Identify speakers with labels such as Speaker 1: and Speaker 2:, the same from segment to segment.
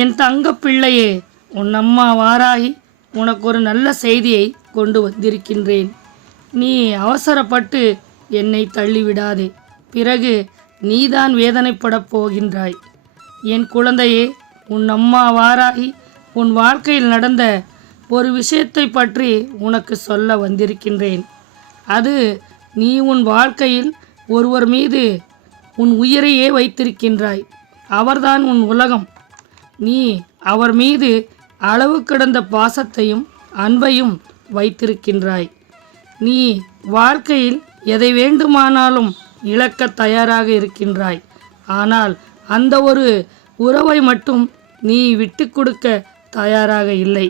Speaker 1: என் தங்க பிள்ளையே உன் அம்மா வாராகி உனக்கு ஒரு நல்ல செய்தியை கொண்டு வந்திருக்கின்றேன். நீ அவசரப்பட்டு என்னை தள்ளிவிடாதே. பிறகு நீதான் வேதனைப்படப் போகின்றாய். என் குழந்தையே உன் அம்மா வாராகி உன் வாழ்க்கையில் நடந்த ஒரு விஷயத்தை பற்றி உனக்கு சொல்ல வந்திருக்கின்றேன். அது நீ உன் வாழ்க்கையில் ஒருவர் மீது உன் உயிரையே வைத்திருக்கின்றாய். அவர்தான் உன் உலகம். நீ அவர் மீது அளவு கிடந்த பாசத்தையும் அன்பையும் வைத்திருக்கின்றாய். நீ வாழ்க்கையில் எதை வேண்டுமானாலும் இழக்க தயாராக இருக்கின்றாய். ஆனால் அந்த ஒரு உறவை மட்டும் நீ விட்டு கொடுக்க தயாராக இல்லை.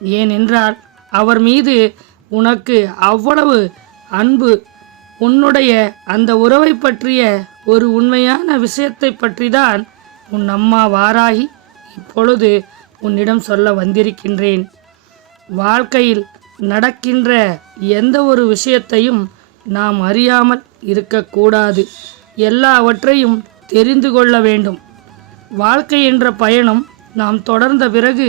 Speaker 1: ஏனென்றால் அவர் மீது உனக்கு அவ்வளவு அன்பு. உன்னுடைய அந்த உறவை பற்றிய ஒரு உண்மையான விஷயத்தை பற்றி தான் உன் அம்மா வாராகி இப்பொழுது உன்னிடம் சொல்ல வந்திருக்கின்றேன். வாழ்க்கையில் நடக்கின்ற எந்த ஒரு விஷயத்தையும் நாம் அறியாமல் இருக்கக்கூடாது. எல்லாவற்றையும் தெரிந்து கொள்ள வேண்டும். வாழ்க்கை என்ற பயணம் நாம் தொடர்ந்த பிறகு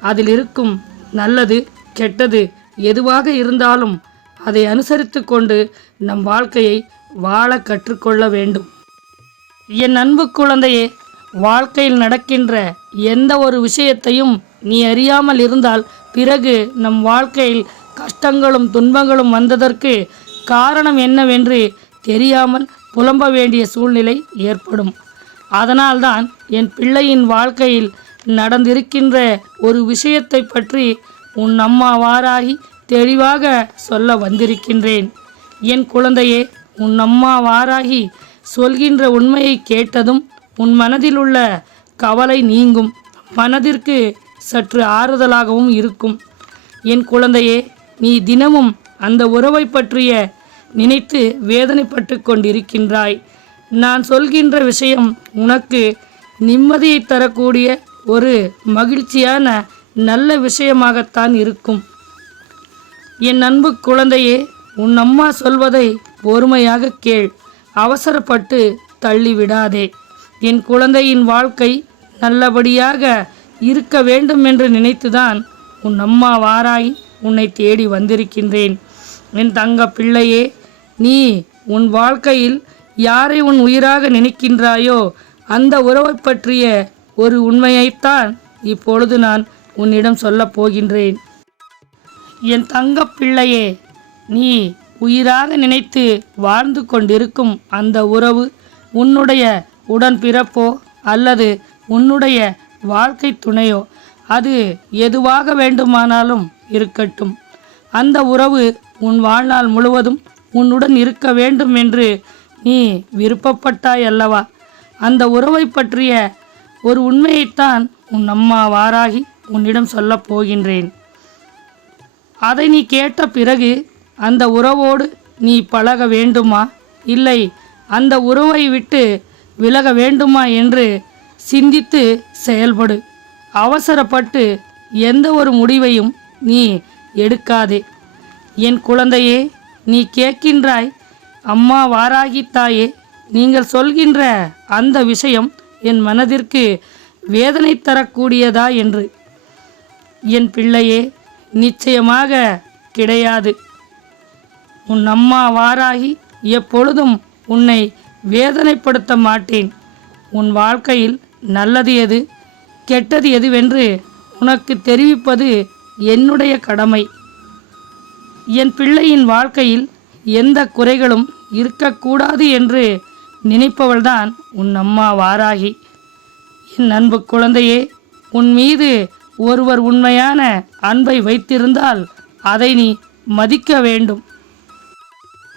Speaker 1: அதில் இருக்கும் நல்லது கெட்டது எதுவாக இருந்தாலும் அதை அனுசரித்து கொண்டு நம் வாழ்க்கையை வாழ கற்றுக்கொள்ள வேண்டும். என் அன்பு குழந்தையே வாழ்க்கையில் நடக்கின்ற எந்த ஒரு விஷயத்தையும் நீ அறியாமல் இருந்தால் பிறகு நம் வாழ்க்கையில் கஷ்டங்களும் துன்பங்களும் வந்ததற்கு காரணம் என்னவென்று தெரியாமல் புலம்ப வேண்டிய சூழ்நிலை ஏற்படும். அதனால்தான் என் பிள்ளையின் வாழ்க்கையில் நடந்திருக்கின்ற ஒரு விஷயத்தை பற்றி உன் அம்மா வாராகி தெளிவாக சொல்ல வந்திருக்கின்றேன். என் குழந்தையே உன் அம்மா வாராகி சொல்கின்ற உண்மையை கேட்டதும் உன் மனதில் உள்ள கவலை நீங்கும். மனதிற்கு சற்று ஆறுதலாகவும் இருக்கும். என் குழந்தையே நீ தினமும் அந்த உறவை பற்றிய நினைத்து வேதனைப்பட்டு கொண்டிருக்கின்றாய். நான் சொல்கின்ற விஷயம் உனக்கு நிம்மதியை தரக்கூடிய ஒரு மகிழ்ச்சியான நல்ல விஷயமாகத்தான் இருக்கும். என் அன்பு குழந்தையே உன் அம்மா சொல்வதை பொறுமையாக கேள். அவசரப்பட்டு தள்ளிவிடாதே. என் குழந்தையின் வாழ்க்கை நல்லபடியாக இருக்க வேண்டும் என்று நினைத்துதான் உன் அம்மா வாராய் உன்னை தேடி வந்திருக்கின்றேன். என் தங்க பிள்ளையே நீ உன் வாழ்க்கையில் யாரை உன் உயிராக நினைக்கின்றாயோ அந்த உறவை பற்றிய ஒரு உண்மையைத்தான் இப்பொழுது நான் உன்னிடம் சொல்லப் போகின்றேன். என் தங்க பிள்ளையே நீ உயிராக நினைத்து வாழ்ந்து கொண்டிருக்கும் அந்த உறவு உன்னுடைய உடன்பிறப்போ அல்லது உன்னுடைய வாழ்க்கை துணையோ அது எதுவாக வேண்டுமானாலும் இருக்கட்டும். அந்த உறவு உன் வாழ்நாள் முழுவதும் உன்னுடன் இருக்க வேண்டும் என்று நீ விருப்பப்பட்டாய் அல்லவா? அந்த உறவை பற்றிய ஒரு உண்மையைத்தான் உன் அம்மா வாராகி உன்னிடம் சொல்லப் போகின்றேன். அதை நீ கேட்ட பிறகு அந்த உறவோடு நீ பழக வேண்டுமா? இல்லை அந்த உறவை விட்டு விலக வேண்டுமா என்று சிந்தித்து செயல்படு. அவசரப்பட்டு எந்த ஒரு முடிவையும் நீ எடுக்காதே. என் குழந்தையே நீ கேட்கின்றாய் அம்மா வாராகி தாயே நீங்கள் சொல்கின்ற அந்த விஷயம் என் மனதிற்கு வேதனை தரக்கூடியதா என்று. என் பிள்ளையே நிச்சயமாக கிடையாது. உன் அம்மா வாராகி எப்பொழுதும் உன்னை வேதனைப்படுத்த மாட்டேன். உன் வாழ்க்கையில் நல்லது எது கெட்டது எதுவென்று உனக்கு தெரிவிப்பது என்னுடைய கடமை. என் பிள்ளையின் வாழ்க்கையில் எந்த குறைகளும் இருக்கக்கூடாது என்று நினைப்பவள்தான் உன் அம்மா வாராகி. என் அன்பு குழந்தையே உன் மீது ஒருவர் உண்மையான அன்பை வைத்திருந்தால் அதை நீ மதிக்க வேண்டும்.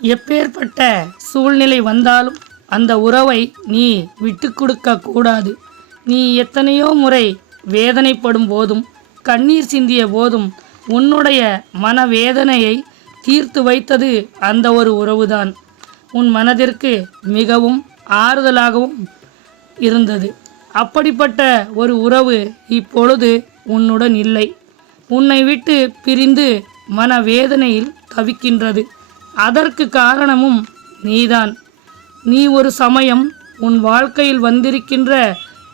Speaker 1: எப்பேற்பட்ட சூழ்நிலை வந்தாலும் அந்த உறவை நீ விட்டு கொடுக்க கூடாது. நீ எத்தனையோ முறை வேதனைப்படும் போதும் கண்ணீர் சிந்திய போதும் உன்னுடைய மனவேதனையை தீர்த்து வைத்தது அந்த ஒரு உறவுதான். உன் மனதிற்கு மிகவும் ஆறுதலாகவும் இருந்தது. அப்படிப்பட்ட ஒரு உறவு இப்பொழுது உன்னுடன் இல்லை. உன்னை விட்டு பிரிந்து மனவேதனையில் தவிக்கின்றது. அதற்கு காரணமும் நீதான். நீ ஒரு சமயம் உன் வாழ்க்கையில் வந்திருக்கின்ற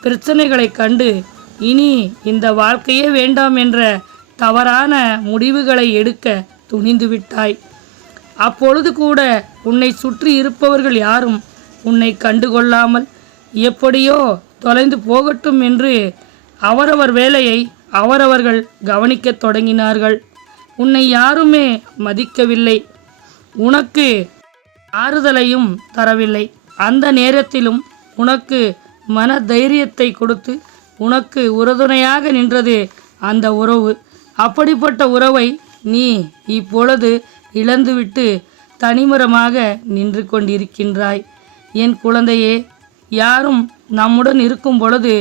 Speaker 1: பிரச்சனைகளை கண்டு இனி இந்த வாழ்க்கையே வேண்டாம் என்ற தவறான முடிவுகளை எடுக்க துணிந்து விட்டாய். அப்பொழுது கூட உன்னை சுற்றி இருப்பவர்கள் யாரும் உன்னை கண்டுகொள்ளாமல் எப்படியோ தொலைந்து போகட்டும் என்று அவரவர் வேலையை அவரவர்கள் கவனிக்கத் தொடங்கினார்கள். உன்னை யாருமே மதிக்கவில்லை. உனக்கு ஆறுதலையும் தரவில்லை. அந்த நேரத்திலும் உனக்கு மன தைரியத்தை கொடுத்து உனக்கு உறுதுணையாக நின்றது அந்த உறவு. அப்படிப்பட்ட உறவை நீ இப்பொழுது இழந்துவிட்டு தனிமரமாக நின்று கொண்டிருக்கின்றாய். என் குழந்தையே யாரும் நம்முடன் இருக்கும் பொழுது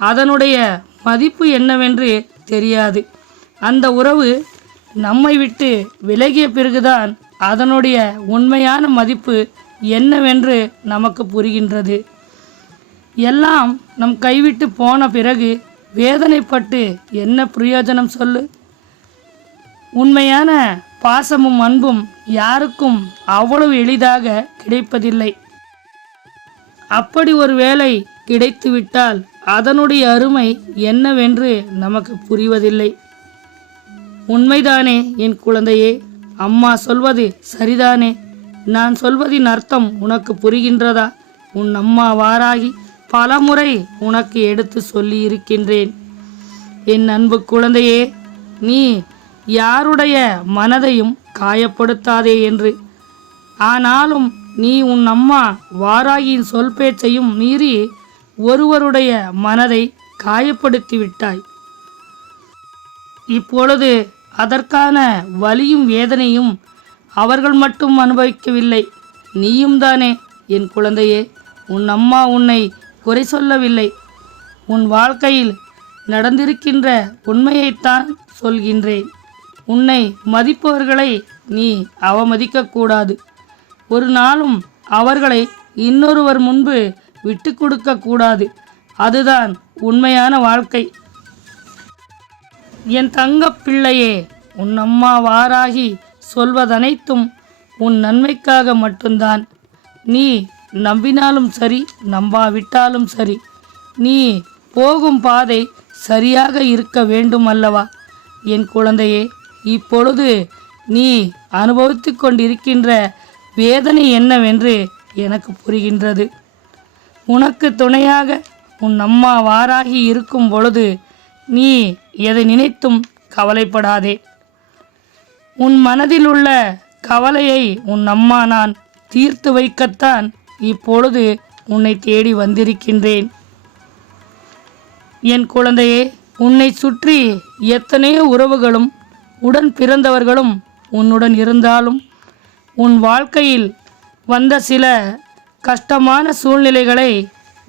Speaker 1: அதனுடைய மதிப்பு என்னவென்று தெரியாது. அந்த உறவு நம்மை விட்டு விலகிய பிறகுதான் அதனுடைய உண்மையான மதிப்பு என்னவென்று நமக்கு புரிகின்றது. எல்லாம் நம் கைவிட்டு போன பிறகு வேதனைப்பட்டு என்ன பிரயோஜனம் சொல்லு? உண்மையான பாசமும் அன்பும் யாருக்கும் அவ்வளவு எளிதாக கிடைப்பதில்லை. அப்படி ஒரு வேலை கிடைத்துவிட்டால் அதனுடைய அருமை என்னவென்று நமக்கு புரிவதில்லை. உண்மைதானே என் குழந்தையே? அம்மா சொல்வது சரிதானே? நான் சொல்வதின் அர்த்தம் உனக்கு புரிகின்றதா? உன் அம்மா வாராகி பலமுறை உனக்கு எடுத்து சொல்லி இருக்கின்றேன் என் அன்பு குழந்தையே நீ யாருடைய மனதையும் காயப்படுத்தாதே என்று. ஆனாலும் நீ உன் அம்மா வாராகியின் சொல் பேச்சையும் மீறி ஒருவருடைய மனதை காயப்படுத்தி விட்டாய் இப்பொழுது அதற்கான வலியும் வேதனையும் அவர்கள் மட்டும் அனுபவிக்கவில்லை. நீயும் தானே என் குழந்தையே. உன் அம்மா உன்னை குறை சொல்லவில்லை. உன் வாழ்க்கையில் நடந்திருக்கின்ற உண்மையைத்தான் சொல்கின்றேன். உன்னை மதிப்பவர்களை நீ அவமதிக்கக்கூடாது. ஒரு நாளும் அவர்களை இன்னொருவர் முன்பு விட்டு கொடுக்க கூடாது அதுதான் உண்மையான வாழ்க்கை. என் தங்க பிள்ளையே உன் அம்மா வாராகி சொல்வதனைத்தும் உன் நன்மைக்காக மட்டும்தான். நீ நம்பினாலும் சரி நம்பாவிட்டாலும் சரி நீ போகும் பாதை சரியாக இருக்க வேண்டும் அல்லவா என் குழந்தையே இப்பொழுது நீ அனுபவித்து கொண்டிருக்கின்ற வேதனை என்னவென்று எனக்கு புரிகின்றது. உனக்கு துணையாக உன் அம்மா வாராகி இருக்கும் பொழுது நீ எதை நினைத்தும் கவலைப்படாதே. உன் மனதில் உள்ள கவலையை உன் அம்மா நான் தீர்த்து வைக்கத்தான் இப்பொழுது உன்னை தேடி வந்திருக்கின்றேன். என் குழந்தையே உன்னை சுற்றி எத்தனையோ உறவுகளும் உடன் பிறந்தவர்களும் உன்னுடன் இருந்தாலும் உன் வாழ்க்கையில் வந்த சில கஷ்டமான சூழ்நிலைகளை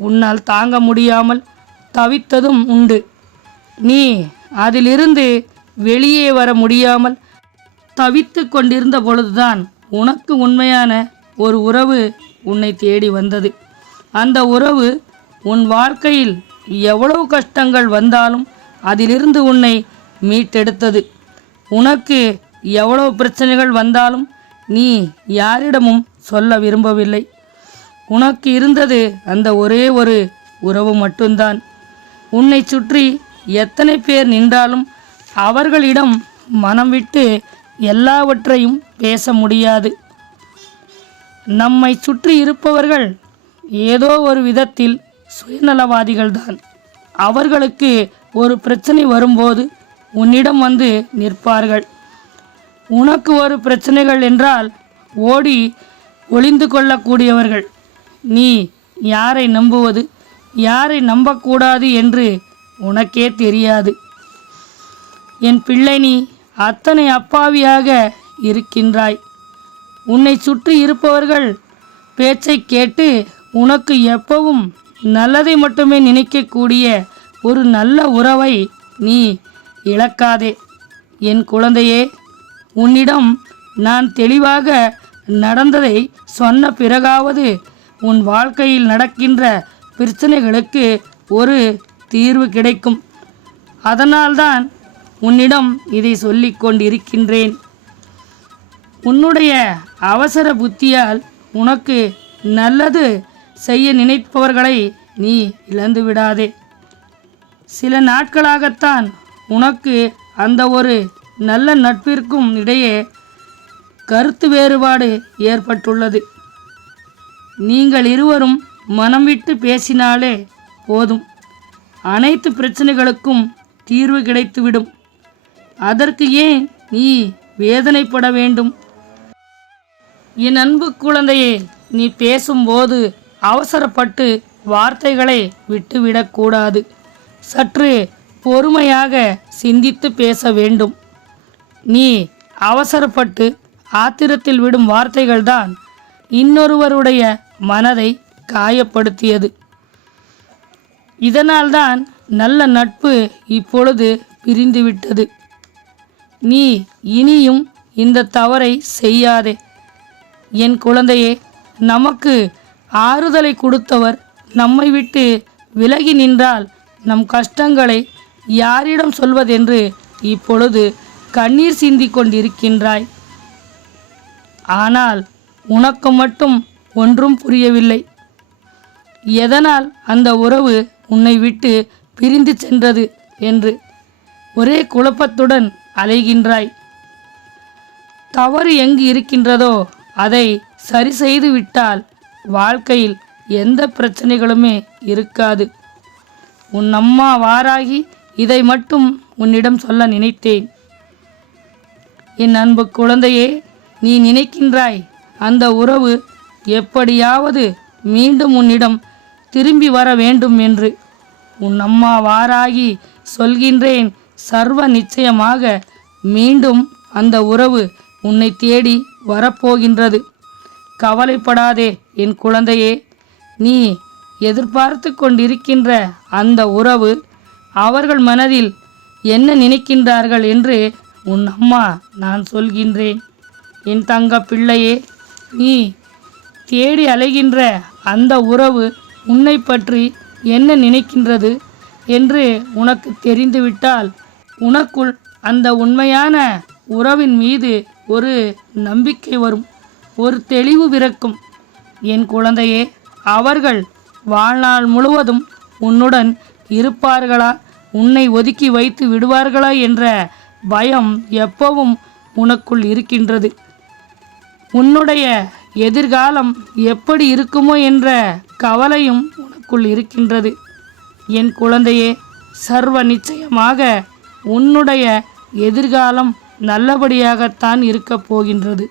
Speaker 1: உன்னால் தாங்க முடியாமல் தவித்ததும் உண்டு. நீ அதிலிருந்து வெளியே வர முடியாமல் தவித்து கொண்டிருந்த பொழுதுதான் உனக்கு உண்மையான ஒரு உறவு உன்னை தேடி வந்தது. அந்த உறவு உன் வாழ்க்கையில் எவ்வளவு கஷ்டங்கள் வந்தாலும் அதிலிருந்து உன்னை மீட்டெடுத்தது. உனக்கு எவ்வளவு பிரச்சனைகள் வந்தாலும் நீ யாரிடமும் சொல்ல விரும்பவில்லை. உனக்கு இருந்தது அந்த ஒரே ஒரு உறவு மட்டும்தான். உன்னை சுற்றி எத்தனை பேர் நின்றாலும் அவர்களிடம் மனம் விட்டு எல்லாவற்றையும் பேச முடியாது. நம்மை சுற்றி இருப்பவர்கள் ஏதோ ஒரு விதத்தில் சுயநலவாதிகள்தான். அவர்களுக்கு ஒரு பிரச்சனை வரும்போது உன்னிடம் வந்து நிற்பார்கள். உனக்கு ஒரு பிரச்சனைகள் என்றால் ஓடி ஒளிந்து கொள்ளக்கூடியவர்கள். நீ யாரை நம்புவது? யாரை நம்பக்கூடாது என்று உனக்கே தெரியாது. என் பிள்ளை நீ அத்தனை அப்பாவியாக இருக்கின்றாய். உன்னை சுற்றி இருப்பவர்கள் பேச்சை கேட்டு உனக்கு எப்பவும் நல்லதை மட்டுமே நினைக்கக்கூடிய ஒரு நல்ல உறவை நீ இழக்காதே. என் குழந்தையே உன்னிடம் நான் தெளிவாக நடந்ததை சொன்ன பிறகாவது உன் வாழ்க்கையில் நடக்கின்ற பிரச்சனைகளுக்கு ஒரு தீர்வு கிடைக்கும். அதனால்தான் உன்னிடம் இதை சொல்லிக் கொண்டிருக்கின்றேன். உன்னுடைய அவசர புத்தியால் உனக்கு நல்லது செய்ய நினைப்பவர்களை நீ இழந்து விடாதே. சில நாட்களாகத்தான் உனக்கு அந்த ஒரு நல்ல நட்பிற்கும் இடையே கருத்து வேறுபாடு ஏற்பட்டுள்ளது. நீங்கள் இருவரும் மனம் விட்டு பேசினாலே போதும். அனைத்து பிரச்சனைகளுக்கும் தீர்வு கிடைத்துவிடும். அதற்கு ஏன் நீ வேதனைப்பட வேண்டும்? என் அன்பு குழந்தையே நீ பேசும்போது அவசரப்பட்டு வார்த்தைகளை விட்டுவிடக்கூடாது சற்று பொறுமையாக சிந்தித்து பேச வேண்டும். நீ அவசரப்பட்டு ஆத்திரத்தில் விடும் வார்த்தைகள்தான் இன்னொருவருடைய மனதை காயப்படுத்தியது. இதனால்தான் நல்ல நட்பு இப்பொழுது பிரிந்துவிட்டது. நீ இனியும் இந்த தவறை செய்யாதே. என் குழந்தையே நமக்கு ஆறுதலை கொடுத்தவர் நம்மை விட்டு விலகி நின்றால் நம் கஷ்டங்களை யாரிடம் சொல்வதென்று இப்பொழுது கண்ணீர் சிந்திக் கொண்டிருக்கின்றாய். ஆனால் உனக்கு மட்டும் ஒன்றும் புரியவில்லை. எதனால் அந்த உறவு உன்னை விட்டு பிரிந்து சென்றது என்று ஒரே குழப்பத்துடன் அலைகின்றாய். தவறு எங்கு இருக்கின்றதோ அதை சரி செய்து விட்டால் வாழ்க்கையில் எந்த பிரச்சனைகளுமே இருக்காது. உன் அம்மா வாராகி இதை மட்டும் உன்னிடம் சொல்ல நினைத்தேன். என் அன்பு குழந்தையே நீ நினைக்கின்றாய் அந்த உறவு எப்படியாவது மீண்டும் உன்னிடம் திரும்பி வர வேண்டும் என்று. உன் அம்மா வாராகி சொல்கின்றேன். சர்வ நிச்சயமாக மீண்டும் அந்த உறவு உன்னை தேடி வரப்போகின்றது. கவலைப்படாதே என் குழந்தையே. நீ எதிர்பார்த்து கொண்டிருக்கின்ற அந்த உறவு அவர்கள் மனதில் என்ன நினைக்கின்றார்கள் என்று உன் அம்மா நான் சொல்கின்றேன். என் தங்க பிள்ளையே நீ தேடி அலைகின்ற அந்த உறவு உன்னை பற்றி என்ன நினைக்கின்றது என்று உனக்கு தெரிந்துவிட்டால் உனக்குள் அந்த உண்மையான உறவின் மீது ஒரு நம்பிக்கை வரும் ஒரு தெளிவு பிறக்கும். என் குழந்தையே அவர்கள் வாழ்நாள் முழுவதும் உன்னுடன் இருப்பார்களா? உன்னை ஒதுக்கி வைத்து விடுவார்களா என்ற பயம் எப்பவும் உனக்குள் இருக்கின்றது. உன்னுடைய எதிர்காலம் எப்படி இருக்குமோ என்ற கவலையும் உனக்குள் இருக்கின்றது. என் குழந்தையே சர்வ நிச்சயமாக உன்னுடைய எதிர்காலம் நல்லபடியாகத்தான் இருக்கப் போகின்றது.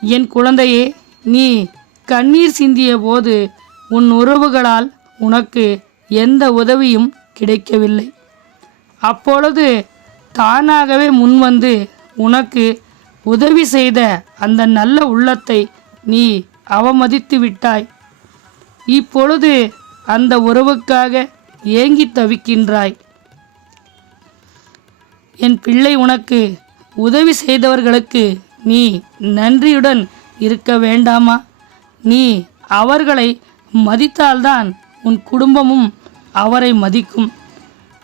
Speaker 1: என் குழந்தையே நீ கண்ணீர் சிந்திய போது உன் உறவுகளால் உனக்கு எந்த உதவியும் கிடைக்கவில்லை. அப்பொழுது தானாகவே முன்வந்து உனக்கு உதவி செய்த அந்த நல்ல உள்ளத்தை நீ அவமதித்து விட்டாய். இப்பொழுது அந்த உறவுக்காக ஏங்கி தவிக்கின்றாய். என் பிள்ளை உனக்கு உதவி செய்தவர்களுக்கு நீ நன்றியுடன் இருக்க வேண்டாமா? நீ அவர்களை மதித்தால்தான் உன் குடும்பமும் அவரை மதிக்கும்.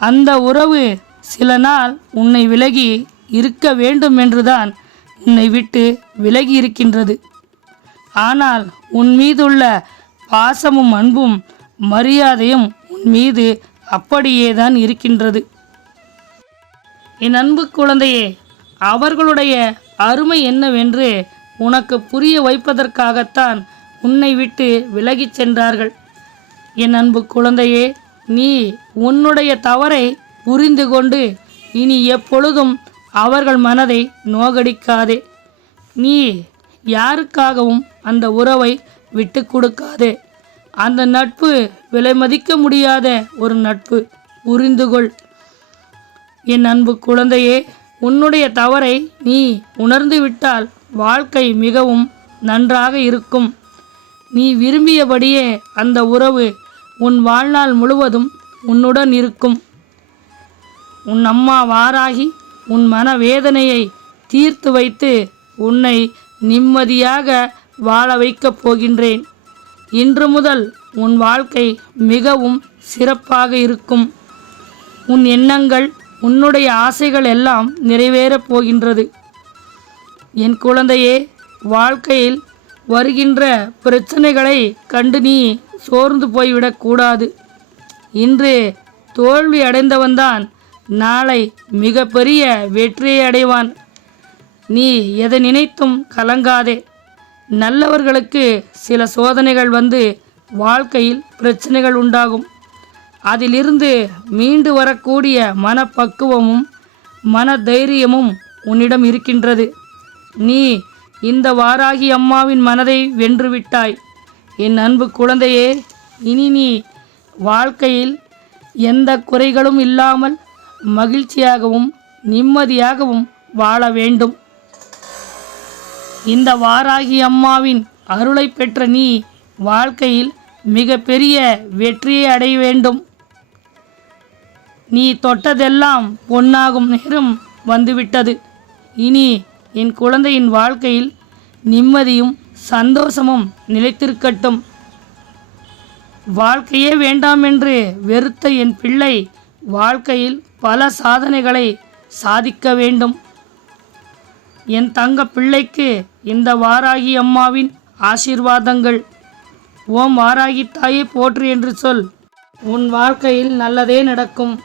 Speaker 1: அந்த உறவு சில நாள் உன்னை விலகி இருக்க வேண்டும் என்றுதான் உன்னை விட்டு விலகி இருக்கின்றது. ஆனால் உன் மீதுள்ள பாசமும் அன்பும் மரியாதையும் உன் மீது அப்படியேதான் இருக்கின்றது. என் அன்பு குழந்தையே அவர்களுடைய அருமை என்னவென்று உனக்கு புரிய வைப்பதற்காகத்தான் உன்னை விட்டு விலகிச் சென்றார்கள். என் அன்பு குழந்தையே நீ உன்னுடைய தவறை புரிந்து கொண்டு இனி எப்பொழுதும் அவர்கள் மனதை நோகடிக்காதே. நீ யாருக்காகவும் அந்த உறவை விட்டு கொடுக்காதே. அந்த நட்பு விலை மதிக்க முடியாத ஒரு நட்பு. புரிந்துகொள் என் அன்பு குழந்தையே உன்னுடைய தவறை நீ உணர்ந்து விட்டால் வாழ்க்கை மிகவும் நன்றாக இருக்கும். நீ விரும்பியபடியே அந்த உறவு உன் வாழ்நாள் முழுவதும் உன்னுடன் இருக்கும். உன் அம்மா வாராகி உன் மன வேதனையை தீர்த்து வைத்து உன்னை நிம்மதியாக வாழ வைக்கப் போகின்றேன். இன்று முதல் உன் வாழ்க்கை மிகவும் சிறப்பாக இருக்கும். உன் எண்ணங்கள் உன்னுடைய ஆசைகள் எல்லாம் நிறைவேறப் போகின்றது. என் குழந்தையே வாழ்க்கையில் வருகின்ற பிரச்சனைகளை கண்டு நீ சோர்ந்து போய்விடக்கூடாது இன்று தோல்வி அடைந்தவன்தான் நாளை மிகப்பெரிய வெற்றியை அடைவான். நீ எதை நினைத்தும் கலங்காதே. நல்லவர்களுக்கு சில சோதனைகள் வந்து வாழ்க்கையில் பிரச்சனைகள் உண்டாகும். அதிலிருந்து மீண்டு வரக்கூடிய மனப்பக்குவமும் மன தைரியமும் உன்னிடம் இருக்கின்றது. நீ இந்த வாராகி அம்மாவின் மனதை வென்றுவிட்டாய் என் அன்பு குழந்தையே இனி நீ வாழ்க்கையில் எந்த குறைகளும் இல்லாமல் மகிழ்ச்சியாகவும் நிம்மதியாகவும் வாழ வேண்டும். இந்த வாராகி அம்மாவின் அருளை பெற்ற நீ வாழ்க்கையில் மிகப்பெரிய வெற்றியை அடைய வேண்டும். நீ தொட்டதெல்லாம் பொன்னாகும் நேரம் வந்துவிட்டது. இனி என் குழந்தையின் வாழ்க்கையில் நிம்மதியும் சந்தோஷமும் நிலைத்திருக்கட்டும். வாழ்க்கையே வேண்டாம் என்று வெறுத்த என் பிள்ளை வாழ்க்கையில் பல சாதனைகளை சாதிக்க வேண்டும். என் தங்க பிள்ளைக்கு இந்த வாராகி அம்மாவின் ஆசீர்வாதங்கள். ஓம் வாராகி தாயே போற்று என்று சொல். உன் வாழ்க்கையில் நல்லதே நடக்கும்.